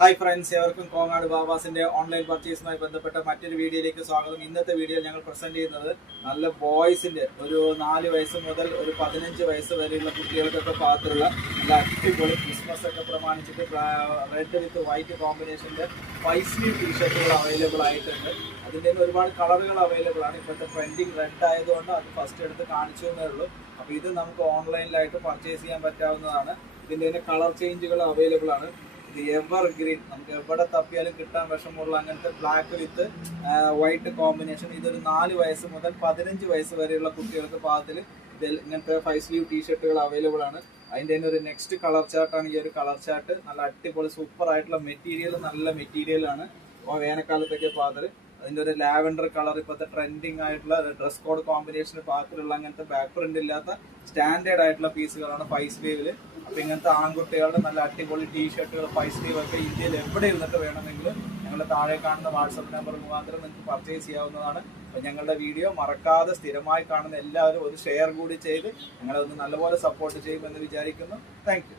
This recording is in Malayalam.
ഹായ് ഫ്രണ്ട്സ്, എവർക്കും കോങ്ങാട് ബാബാസിന്റെ ഓൺലൈൻ പർച്ചേസുമായി ബന്ധപ്പെട്ട മറ്റൊരു വീഡിയോയിലേക്ക് സ്വാഗതം. ഇന്നത്തെ വീഡിയോയിൽ ഞങ്ങൾ പ്രസന്റ് ചെയ്യുന്നത് നല്ല ബോയ്സിന്റെ ഒരു 4 വയസ്സ് മുതൽ ഒരു 15 വയസ്സ് വരെയുള്ള കുട്ടികൾക്കൊക്കെ പാകത്തിലുള്ള നല്ല അടിപൊളി ക്രിസ്മസ് ഒക്കെ പ്രമാണിച്ചിട്ട് റെഡ് വിത്ത് വൈറ്റ് കോമ്പിനേഷന്റെ 5 സ്ലീവ് ടീഷർട്ടുകൾ അവൈലബിൾ ആയിട്ടുണ്ട്. അതിൻ്റെ ഒരുപാട് കളറുകൾ അവൈലബിൾ ആണ്. ഇപ്പോഴത്തെ ട്രെൻഡിങ് റെഡ് ആയതുകൊണ്ട് അത് ഫസ്റ്റ് എടുത്ത് കാണിച്ചു എന്നേ ഉള്ളൂ. അപ്പോൾ ഇത് നമുക്ക് ഓൺലൈനിലായിട്ട് പർച്ചേസ് ചെയ്യാൻ പറ്റാവുന്നതാണ്. ഇതിൻ്റെ കളർ ചേഞ്ചുകൾ അവൈലബിൾ ആണ്. എവർ ഗ്രീൻ, നമുക്ക് എവിടെ തപ്പിയാലും കിട്ടാൻ വിഷമമുള്ള അങ്ങനത്തെ ബ്ലാക്ക് വിത്ത് വൈറ്റ് കോമ്പിനേഷൻ. ഇതൊരു 4 വയസ്സ് മുതൽ 15 വയസ്സ് വരെയുള്ള കുട്ടികൾക്ക് പാകത്തിൽ ഇങ്ങനത്തെ 5 സ്ലീവ് ടീഷർട്ടുകൾ അവൈലബിൾ ആണ്. അതിൻ്റെ തന്നെ ഒരു നെക്സ്റ്റ് കളർ ചാർട്ടാണ് ഈ ഒരു കളർ ചാർട്ട്. നല്ല അടിപൊളി സൂപ്പർ ആയിട്ടുള്ള മെറ്റീരിയൽ, നല്ല മെറ്റീരിയലാണ് വേനൽക്കാലത്തൊക്കെ പാകത്തിൽ. അതിൻ്റെ ഒരു ലാവൻഡർ കളർ ഇപ്പോഴത്തെ ട്രെൻഡിങ് ആയിട്ടുള്ള ഡ്രസ് കോഡ് കോമ്പിനേഷന് പാകത്തിലുള്ള അങ്ങനത്തെ ബാക്ക് പ്രിന്റ് ഇല്ലാത്ത സ്റ്റാൻഡേർഡ് ആയിട്ടുള്ള പീസുകളാണ് 5 സ്ലീവിൽ. അപ്പോൾ ഇങ്ങനത്തെ ആൺകുട്ടികളുടെ നല്ല അടിപൊളി ടീഷർട്ടുകൾ 5 സ്ലീവ് ഒക്കെ ഇന്ത്യയിൽ എവിടെ ഇരുന്നിട്ട് വേണമെങ്കിലും ഞങ്ങളുടെ താഴെ കാണുന്ന വാട്സപ്പ് നമ്പർ മുഖാന്തരം നിങ്ങൾക്ക് പർച്ചേസ് ചെയ്യാവുന്നതാണ്. അപ്പോൾ ഞങ്ങളുടെ വീഡിയോ മറക്കാതെ സ്ഥിരമായി കാണുന്ന എല്ലാവരും ഒരു ഷെയർ കൂടി ചെയ്ത് ഞങ്ങളെ ഒന്ന് നല്ലപോലെ സപ്പോർട്ട് ചെയ്യുമെന്ന് വിചാരിക്കുന്നു. Thank you.